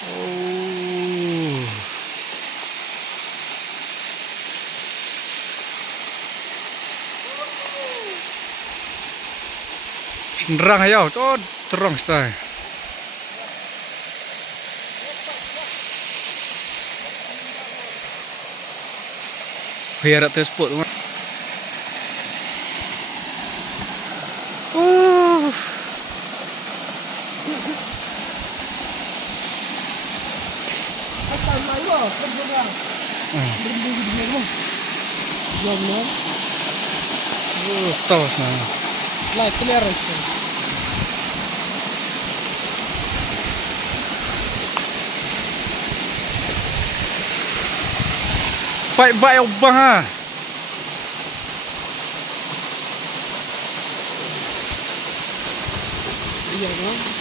Oh. Nerang ayo, tuh terang stay. Biar ada spot. Tos nah. Like clearance. Baik-baik ubah ha. Iya kan?